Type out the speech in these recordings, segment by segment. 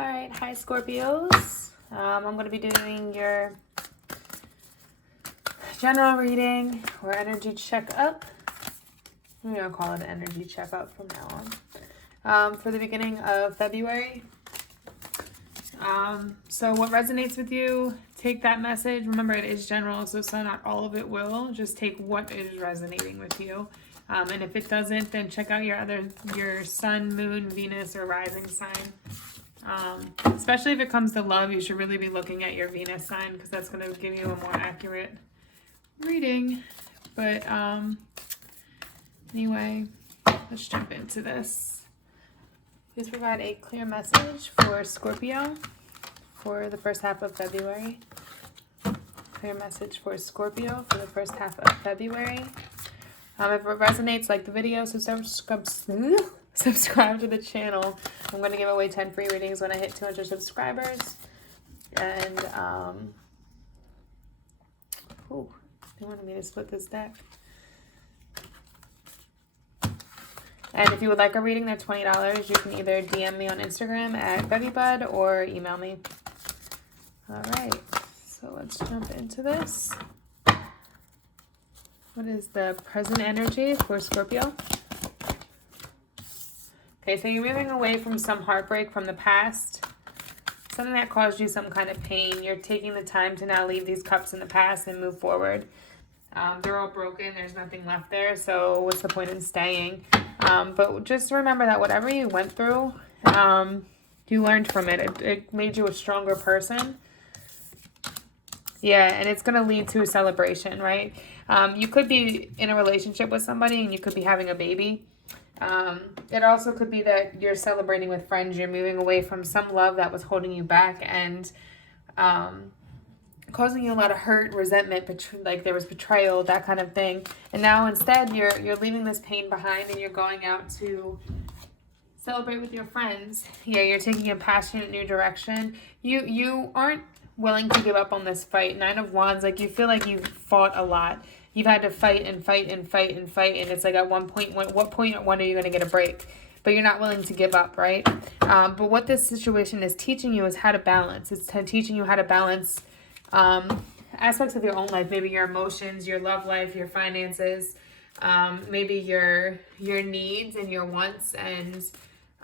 All right, hi Scorpios. I'm going to be doing your general reading or energy checkup. I'm going to call it an energy checkup from now on. For the beginning of February. So what resonates with you, take that message. Remember, it is general, so not all of it will. Just take what is resonating with you. And if it doesn't, then check out your sun, moon, Venus, or rising sign. Especially if it comes to love, you should really be looking at your Venus sign because that's going to give you a more accurate reading. But anyway, let's jump into this. Please provide a clear message for Scorpio for the first half of February. Clear message for Scorpio for the first half of February. If it resonates, like the video, so subscribe to the channel. I'm going to give away 10 free readings when I hit 200 subscribers. And, they wanted me to split this deck. And if you would like a reading, they're $20. You can either DM me on Instagram at bevybud or email me. All right, so let's jump into this. What is the present energy for Scorpio? Okay, so you're moving away from some heartbreak from the past. Something that caused you some kind of pain. You're taking the time to now leave these cups in the past and move forward. They're all broken. There's nothing left there. So what's the point in staying? But just remember that whatever you went through, you learned from it. It made you a stronger person. Yeah, and it's going to lead to a celebration, right? You could be in a relationship with somebody and you could be having a baby. It also could be that you're celebrating with friends. You're moving away from some love that was holding you back and causing you a lot of hurt, resentment, like there was betrayal, that kind of thing. And now instead you're leaving this pain behind and you're going out to celebrate with your friends. Yeah, you're taking a passionate new direction. You aren't willing to give up on this fight. 9 of Wands, like you feel like you've fought a lot. You've had to fight and fight and fight and fight. And it's like at what point are you going to get a break? But you're not willing to give up, right? But what this situation is teaching you is how to balance. It's teaching you how to balance aspects of your own life. Maybe your emotions, your love life, your finances, maybe your needs and your wants and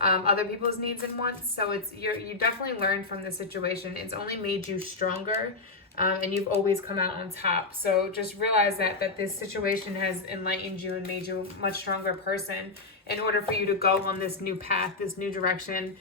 other people's needs and wants. So you definitely learned from this situation. It's only made you stronger. And you've always come out on top. So just realize that this situation has enlightened you and made you a much stronger person in order for you to go on this new path, this new direction,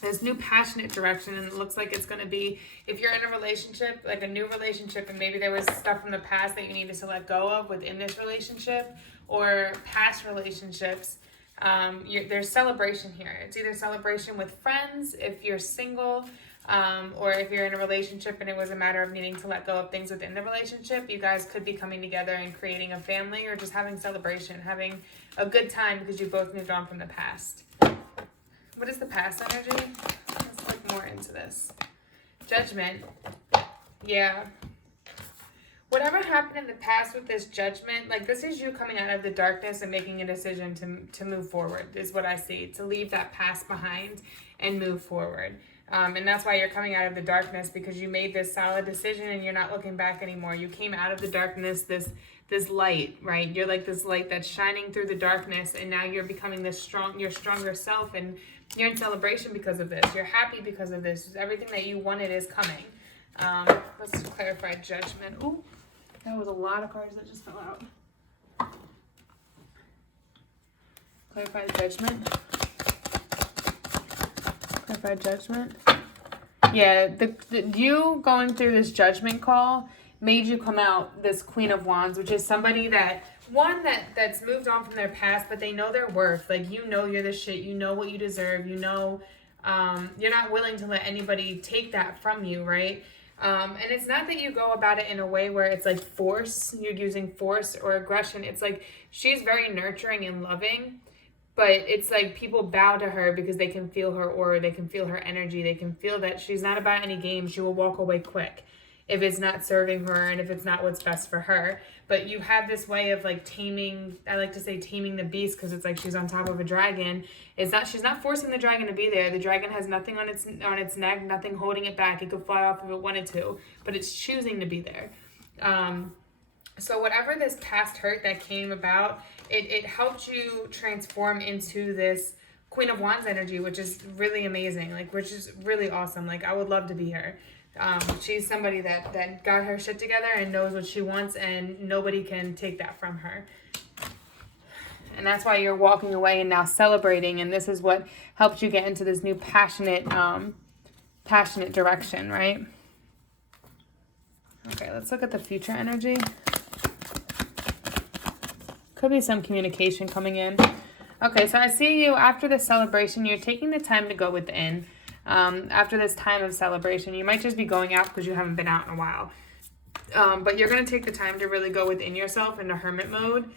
this new passionate direction. And it looks like it's going to be, if you're in a relationship, like a new relationship, and maybe there was stuff from the past that you needed to let go of within this relationship or past relationships, there's celebration here. It's either celebration with friends if you're single, or if you're in a relationship and it was a matter of needing to let go of things within the relationship. You guys could be coming together and creating a family or just having celebration, having a good time because you both moved on from the past. What is the past energy? Let's look more into this. Judgment. Yeah. Whatever happened in the past with this judgment, like this is you coming out of the darkness and making a decision to move forward is what I see. To leave that past behind and move forward. And that's why you're coming out of the darkness, because you made this solid decision and you're not looking back anymore. You came out of the darkness, this light, right? You're like this light that's shining through the darkness, and now you're becoming your stronger self, and you're in celebration because of this. You're happy because of this. Everything that you wanted is coming. Let's clarify judgment. Ooh, that was a lot of cards that just fell out. Clarify judgment. Clarify judgment. Yeah, you going through this judgment call made you come out this Queen of Wands, which is somebody that's moved on from their past, but they know their worth. Like, you know you're the shit. You know what you deserve. You know you're not willing to let anybody take that from you, right? And it's not that you go about it in a way where it's like force. You're using force or aggression. It's like she's very nurturing and loving. But it's like people bow to her because they can feel her aura, they can feel her energy, they can feel that she's not about any games. She will walk away quick. if it's not serving her and if it's not what's best for her. But you have this way of like taming, I like to say taming the beast, because it's like she's on top of a dragon. She's not forcing the dragon to be there. The dragon has nothing on its neck, nothing holding it back. It could fly off if it wanted to, but it's choosing to be there. So whatever this past hurt that came about, it helped you transform into this Queen of Wands energy, which is really amazing, like, which is really awesome. Like, I would love to be her. She's somebody that got her shit together and knows what she wants, and nobody can take that from her. And that's why you're walking away and now celebrating, and this is what helped you get into this new passionate direction, right? Okay, let's look at the future energy. Could be some communication coming in. Okay, so I see you after the celebration, you're taking the time to go within. After this time of celebration, you might just be going out because you haven't been out in a while. But you're going to take the time to really go within yourself into hermit mode.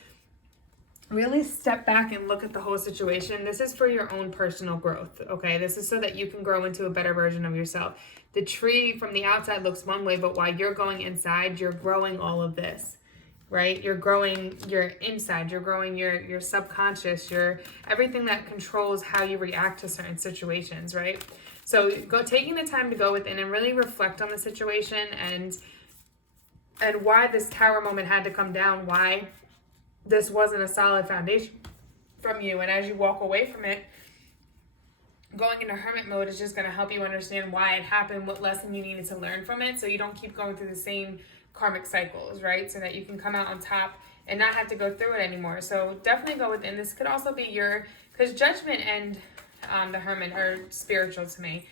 Really step back and look at the whole situation. This is for your own personal growth, okay? This is so that you can grow into a better version of yourself. The tree from the outside looks one way, but while you're going inside, you're growing all of this. Right? You're growing your inside, you're growing your subconscious, your everything that controls how you react to certain situations, right? So taking the time to go within and really reflect on the situation and why this tower moment had to come down, why this wasn't a solid foundation from you. And as you walk away from it, going into hermit mode is just going to help you understand why it happened, what lesson you needed to learn from it, so you don't keep going through the same karmic cycles, right? So that you can come out on top and not have to go through it anymore. So definitely go within. This could also be because Judgment and the Hermit are spiritual to me.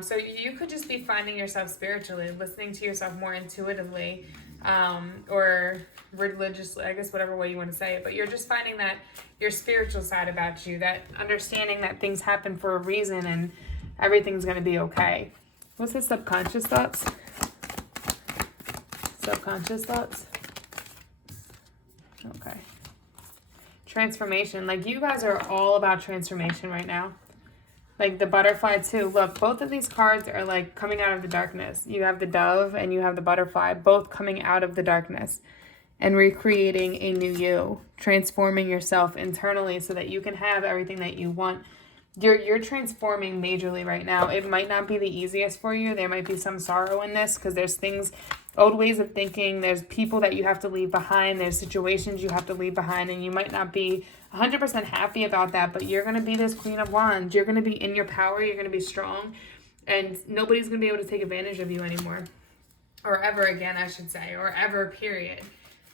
So you could just be finding yourself spiritually, listening to yourself more intuitively, or religiously, I guess whatever way you want to say it. But you're just finding that your spiritual side about you, that understanding that things happen for a reason and everything's going to be okay. What's the subconscious thoughts? Subconscious thoughts. Okay. Transformation. Like, you guys are all about transformation right now. Like the butterfly too. Look, both of these cards are like coming out of the darkness. You have the dove and you have the butterfly, both coming out of the darkness and recreating a new you, transforming yourself internally so that you can have everything that you want. You're transforming majorly right now. It might not be the easiest for you. There might be some sorrow in this because there's things, old ways of thinking. There's people that you have to leave behind. There's situations you have to leave behind, and you might not be 100% happy about that, but you're going to be this Queen of Wands. You're going to be in your power. You're going to be strong, and nobody's going to be able to take advantage of you anymore, or ever again, I should say, or ever, period,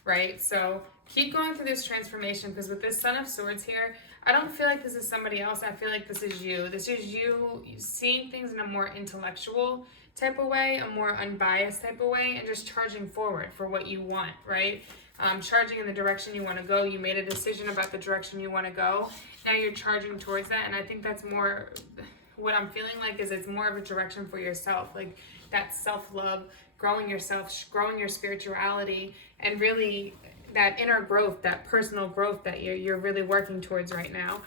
right? So keep going through this transformation, because with this Son of Swords here, I don't feel like this is somebody else. I feel like this is you. This is you seeing things in a more intellectual type of way, a more unbiased type of way, and just charging forward for what you want, right? Charging in the direction you want to go. You made a decision about the direction you want to go. Now you're charging towards that, and I think that's more what I'm feeling like, is it's more of a direction for yourself, like that self-love, growing yourself, growing your spirituality, and really that inner growth, that personal growth that you're really working towards right now.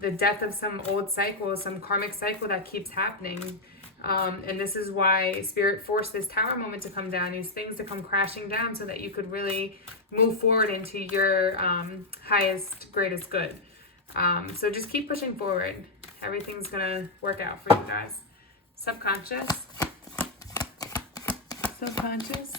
The death of some old cycle, some karmic cycle that keeps happening. And this is why Spirit forced this tower moment to come down, these things to come crashing down, so that you could really move forward into your highest, greatest good. So just keep pushing forward. Everything's going to work out for you guys. Subconscious. Subconscious.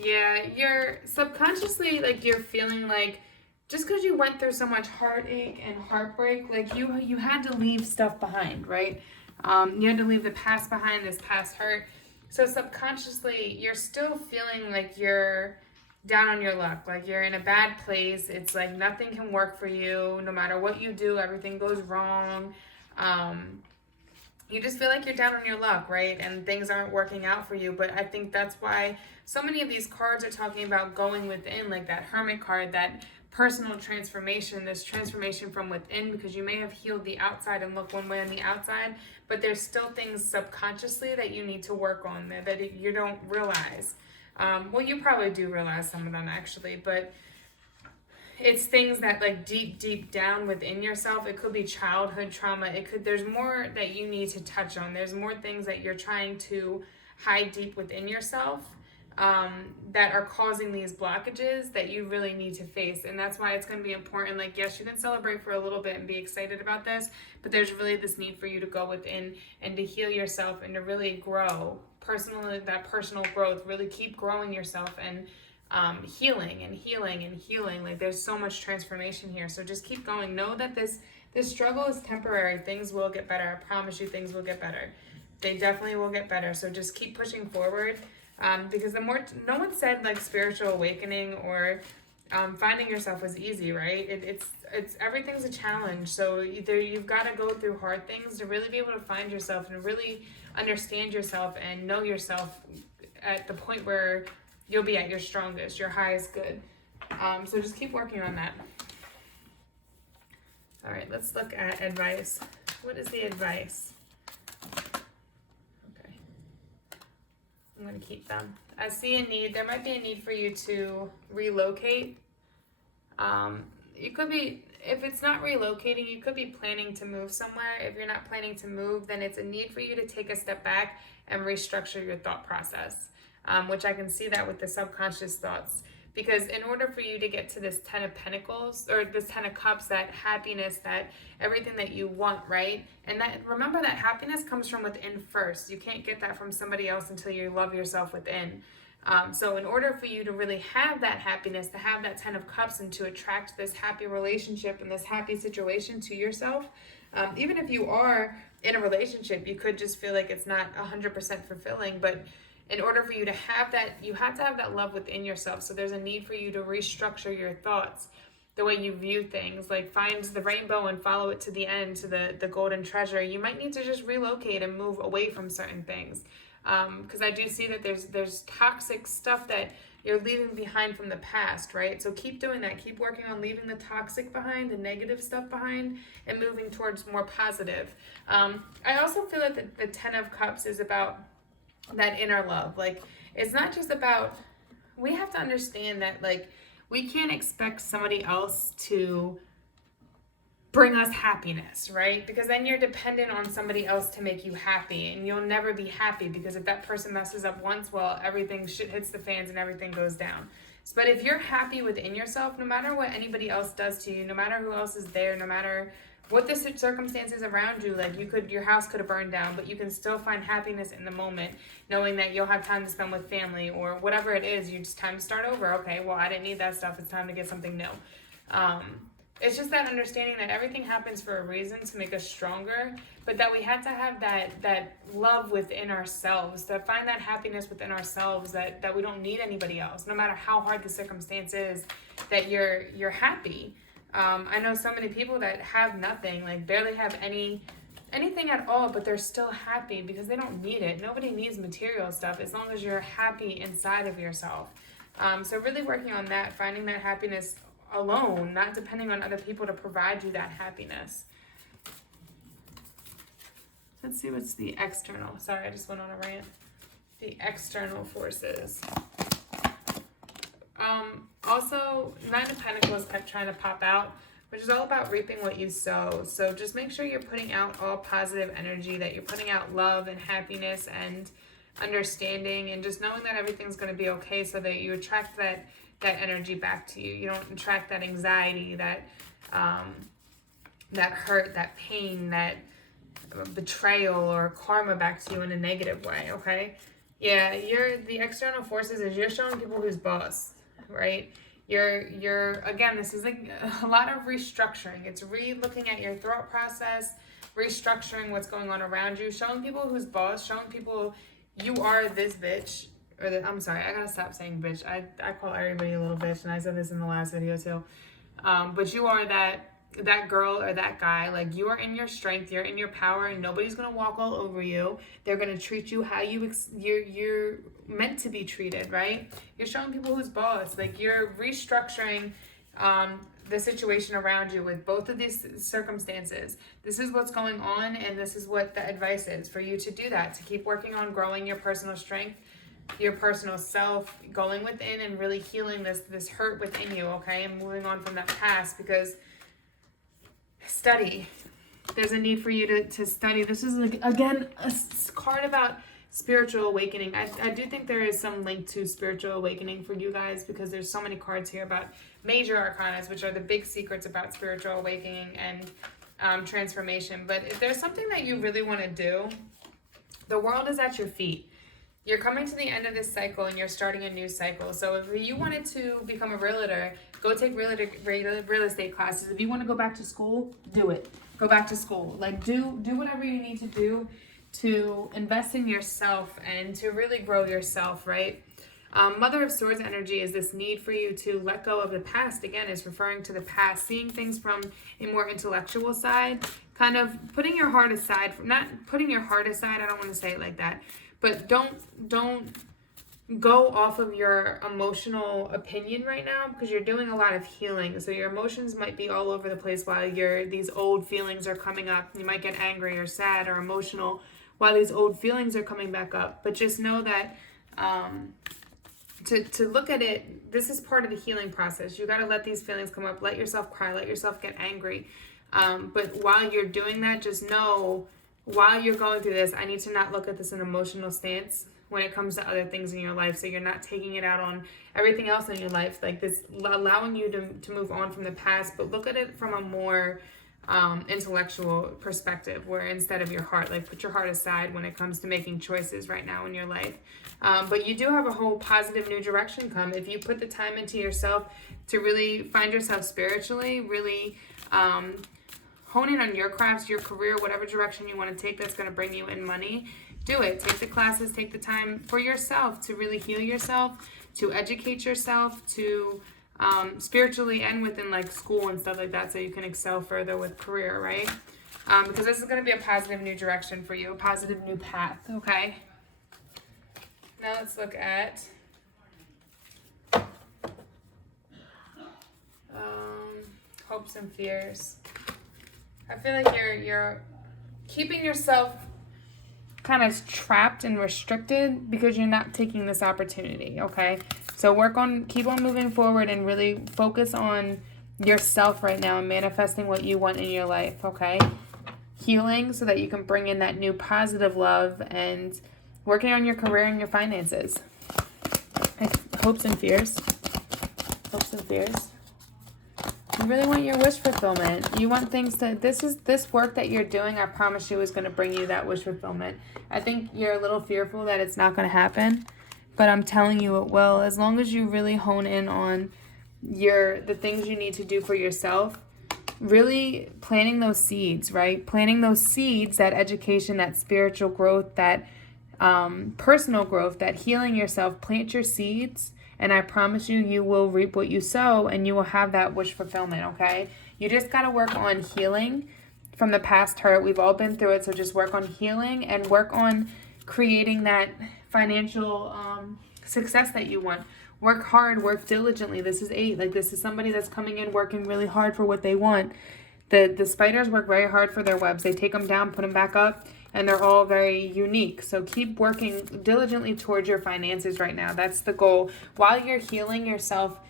Yeah, you're subconsciously, like, you're feeling like, just because you went through so much heartache and heartbreak, like you had to leave stuff behind, right? You had to leave the past behind, this past hurt. So subconsciously, you're still feeling like you're down on your luck, like you're in a bad place. It's like nothing can work for you. No matter what you do, everything goes wrong. You just feel like you're down on your luck, right? And things aren't working out for you. But I think that's why so many of these cards are talking about going within, like that Hermit card, that personal transformation, this transformation from within, because you may have healed the outside and look one way on the outside, but there's still things subconsciously that you need to work on there that you don't realize. Well, you probably do realize some of them actually, but it's things that like deep down within yourself. It could be childhood trauma. There's more that you need to touch on. There's more things that you're trying to hide deep within yourself, that are causing these blockages that you really need to face. And that's why it's going to be important. Like, yes, you can celebrate for a little bit and be excited about this, but there's really this need for you to go within and to heal yourself and to really grow personally, that personal growth, really keep growing yourself and healing and healing and healing. Like, there's so much transformation here. So just keep going. Know that this struggle is temporary. Things will get better. I promise you, things will get better. They definitely will get better. So just keep pushing forward. Because no one said like spiritual awakening or finding yourself was easy, right? It's everything's a challenge. So either you've got to go through hard things to really be able to find yourself and really understand yourself and know yourself at the point where you'll be at your strongest, your highest good. So just keep working on that. All right, let's look at advice. What is the advice? Okay. I'm going to keep them. I see a need. There might be a need for you to relocate. You could be, if it's not relocating, you could be planning to move somewhere. If you're not planning to move, then it's a need for you to take a step back and restructure your thought process, which I can see that with the subconscious thoughts. Because in order for you to get to this 10 of Pentacles, or this 10 of Cups, that happiness, that everything that you want, right? And that, remember that happiness comes from within first. You can't get that from somebody else until you love yourself within. So in order for you to really have that happiness, to have that 10 of Cups and to attract this happy relationship and this happy situation to yourself, even if you are in a relationship, you could just feel like it's not 100% fulfilling, but in order for you to have that, you have to have that love within yourself. So there's a need for you to restructure your thoughts, the way you view things. Like, find the rainbow and follow it to the end, to the golden treasure. You might need to just relocate and move away from certain things. Because I do see that there's toxic stuff that you're leaving behind from the past, right? So keep doing that. Keep working on leaving the toxic behind, the negative stuff behind, and moving towards more positive. I also feel that the 10 of Cups is about that inner love. Like, it's not just about, we have to understand that, like, we can't expect somebody else to bring us happiness, right? Because then you're dependent on somebody else to make you happy, and you'll never be happy, because if that person messes up once, well, everything shit hits the fans and everything goes down. But if you're happy within yourself, no matter what anybody else does to you, no matter who else is there, no matter what the circumstances around you, like, your house could have burned down, but you can still find happiness in the moment, knowing that you'll have time to spend with family or whatever it is. You just time to start over. Okay, well, I didn't need that stuff. It's time to get something new. It's just that understanding that everything happens for a reason, to make us stronger, but that we have to have that love within ourselves, to find that happiness within ourselves, that we don't need anybody else, no matter how hard the circumstance is, that you're happy. I know so many people that have nothing, like barely have anything at all, but they're still happy because they don't need it. Nobody needs material stuff as long as you're happy inside of yourself. So really working on that, finding that happiness alone, not depending on other people to provide you that happiness. Let's see what's the external. Sorry, I just went on a rant. The external forces. Also, Nine of Pentacles kept trying to pop out, which is all about reaping what you sow. So just make sure you're putting out all positive energy, that you're putting out love and happiness and understanding, and just knowing that everything's going to be okay, so that you attract that energy back to you. You don't attract that anxiety, that hurt, that pain, that betrayal or karma back to you in a negative way, okay? Yeah, the external forces is you're showing people who's boss, right? You're again, this is like a lot of restructuring. It's looking at your thought process, restructuring what's going on around you, showing people who's boss, showing people you are this bitch. I'm sorry, I gotta stop saying bitch. I call everybody a little bitch, and I said this in the last video too. But you are that girl or that guy. Like, you are in your strength, you're in your power, and nobody's gonna walk all over you. They're gonna treat you how you're meant to be treated, right? You're showing people who's boss. Like, you're restructuring the situation around you with both of these circumstances. This is what's going on, and this is what the advice is for you to do that, to keep working on growing your personal strength, your personal self, going within and really healing this hurt within you, okay? And moving on from that past, because study. There's a need for you to study. This is, again, a card about spiritual awakening. I do think there is some link to spiritual awakening for you guys, because there's so many cards here about major arcanas, which are the big secrets about spiritual awakening and transformation. But if there's something that you really want to do, the world is at your feet. You're coming to the end of this cycle and you're starting a new cycle. So if you wanted to become a realtor, go take real estate classes. If you want to go back to school, do it. Go back to school. Like, do whatever you need to do to invest in yourself and to really grow yourself, right? Mother of Swords energy is this need for you to let go of the past. Again, is referring to the past, seeing things from a more intellectual side, kind of putting your heart aside. Not putting your heart aside, I don't want to say it like that, but don't go off of your emotional opinion right now, because you're doing a lot of healing. So your emotions might be all over the place while these old feelings are coming up. You might get angry or sad or emotional while these old feelings are coming back up. But just know that to look at it, this is part of the healing process. You got to let these feelings come up. Let yourself cry. Let yourself get angry. But while you're doing that, just know, while you're going through this, I need to not look at this in an emotional stance when it comes to other things in your life. So you're not taking it out on everything else in your life. Like this, allowing you to move on from the past, but look at it from a more intellectual perspective, where instead of your heart, like put your heart aside when it comes to making choices right now in your life. But you do have a whole positive new direction come if you put the time into yourself to really find yourself spiritually, really hone in on your crafts, your career, whatever direction you want to take that's going to bring you in money. Do it. Take the classes, take the time for yourself to really heal yourself, to educate yourself, to spiritually and within like school and stuff like that, so you can excel further with career, right? Because this is going to be a positive new direction for you, a positive new path, okay? Now let's look at hopes and fears. I feel like you're keeping yourself kind of trapped and restricted because you're not taking this opportunity, okay? So keep on moving forward and really focus on yourself right now and manifesting what you want in your life, okay? Healing so that you can bring in that new positive love and working on your career and your finances. Hopes and fears. Hopes and fears. You really want your wish fulfillment. You want things to, this work that you're doing, I promise you, is going to bring you that wish fulfillment. I think you're a little fearful that it's not going to happen, but I'm telling you it will. As long as you really hone in on the things you need to do for yourself, really planting those seeds, right? Planting those seeds, that education, that spiritual growth, that personal growth, that healing yourself. Plant your seeds. And I promise you, you will reap what you sow and you will have that wish fulfillment, okay? You just got to work on healing from the past hurt. We've all been through it, so just work on healing and work on creating that financial success that you want. Work hard, work diligently. This is 8. Like, this is somebody that's coming in working really hard for what they want. The spiders work very hard for their webs. They take them down, put them back up, and they're all very unique. So keep working diligently towards your finances right now. That's the goal. While you're healing yourself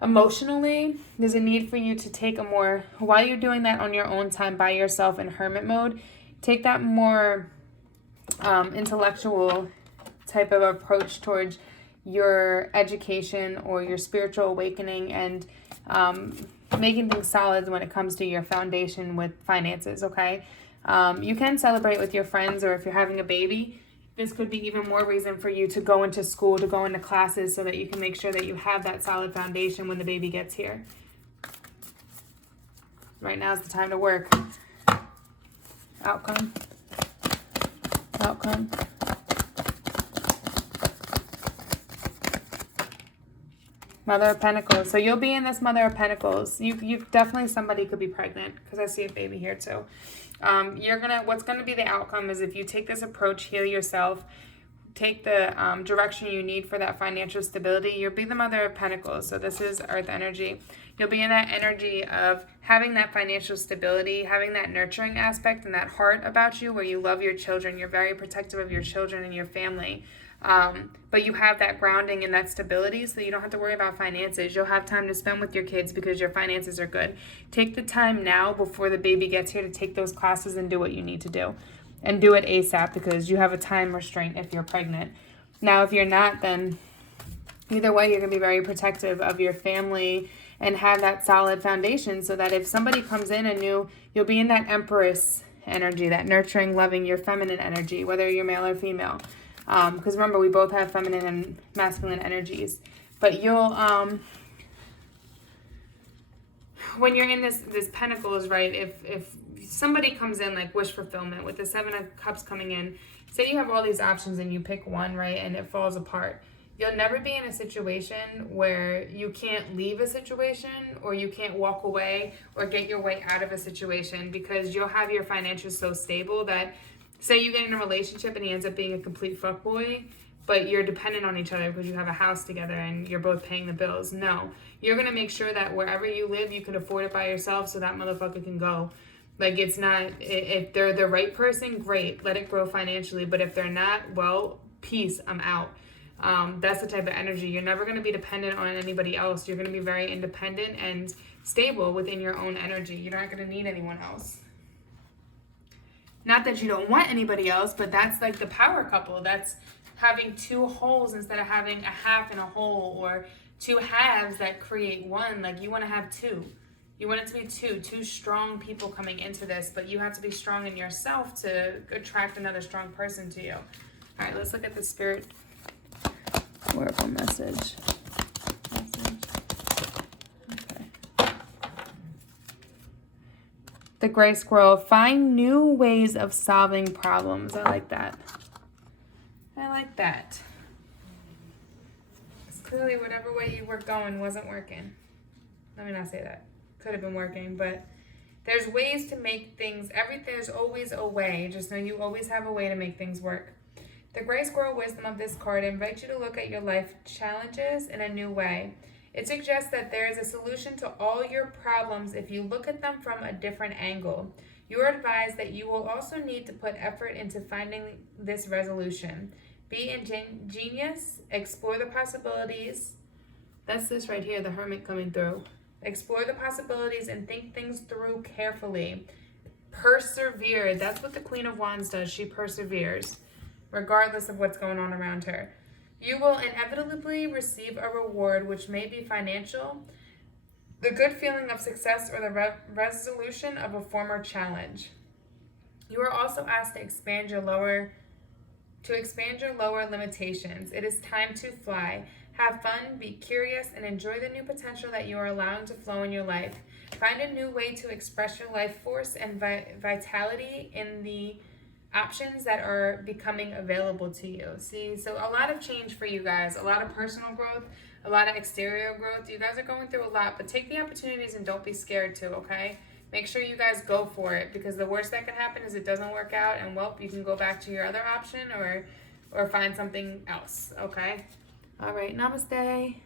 emotionally, there's a need for you to while you're doing that on your own time by yourself in hermit mode, take that more intellectual type of approach towards your education or your spiritual awakening and making things solid when it comes to your foundation with finances, okay? You can celebrate with your friends, or if you're having a baby, this could be even more reason for you to go into school, to go into classes, so that you can make sure that you have that solid foundation when the baby gets here. Right now is the time to work. Outcome. Outcome. Mother of Pentacles. So you'll be in this Mother of Pentacles. You definitely, somebody could be pregnant, because I see a baby here too. What's gonna be the outcome is if you take this approach, heal yourself, take the direction you need for that financial stability, you'll be the Mother of Pentacles. So this is Earth energy. You'll be in that energy of having that financial stability, having that nurturing aspect and that heart about you where you love your children. You're very protective of your children and your family. But you have that grounding and that stability, so you don't have to worry about finances. You'll have time to spend with your kids because your finances are good. Take the time now before the baby gets here to take those classes and do what you need to do. And do it ASAP because you have a time restraint if you're pregnant. Now, if you're not, then either way, you're going to be very protective of your family and have that solid foundation so that if somebody comes in anew, you'll be in that Empress energy, that nurturing, loving, your feminine energy, whether you're male or female. Because remember, we both have feminine and masculine energies. But you'll, when you're in this Pentacles, right, if somebody comes in like wish fulfillment with the 7 of Cups coming in, say you have all these options and you pick one, right, and it falls apart. You'll never be in a situation where you can't leave a situation or you can't walk away or get your way out of a situation because you'll have your financials so stable that, say you get in a relationship and he ends up being a complete fuckboy, but you're dependent on each other because you have a house together and you're both paying the bills. No, you're going to make sure that wherever you live, you can afford it by yourself so that motherfucker can go. Like, it's not, if they're the right person, great, let it grow financially. But if they're not, well, peace, I'm out. That's the type of energy. You're never going to be dependent on anybody else. You're going to be very independent and stable within your own energy. You're not going to need anyone else. Not that you don't want anybody else, but that's like the power couple. That's having 2 wholes instead of having a half and a whole, or 2 halves that create one. Like, you want to have 2. You want it to be two strong people coming into this, but you have to be strong in yourself to attract another strong person to you. All right, let's look at the Spirit Oracle message. Okay. The Gray Squirrel. Find new ways of solving problems. I like that. I like that. It's clearly whatever way you were going wasn't working. Let me not say that. Could have been working, but there's ways to make things, there's always a way. Just know you always have a way to make things work. The Gray Squirrel wisdom of this card invites you to look at your life challenges in a new way. It suggests that there is a solution to all your problems if you look at them from a different angle. You are advised that you will also need to put effort into finding this resolution. Be ingenious, explore the possibilities. That's this right here, the Hermit coming through. Explore the possibilities and think things through carefully. Persevere. That's what the Queen of Wands does. She perseveres, regardless of what's going on around her. You will inevitably receive a reward, which may be financial, the good feeling of success, or the resolution of a former challenge. You are also asked to expand your lower limitations. It is time to fly. Have fun, be curious, and enjoy the new potential that you are allowing to flow in your life. Find a new way to express your life force and vitality in the options that are becoming available to you. See, so a lot of change for you guys, a lot of personal growth, a lot of exterior growth. You guys are going through a lot, but take the opportunities and don't be scared to, okay? Make sure you guys go for it, because the worst that can happen is it doesn't work out, and well, you can go back to your other option or find something else, okay? All right, namaste.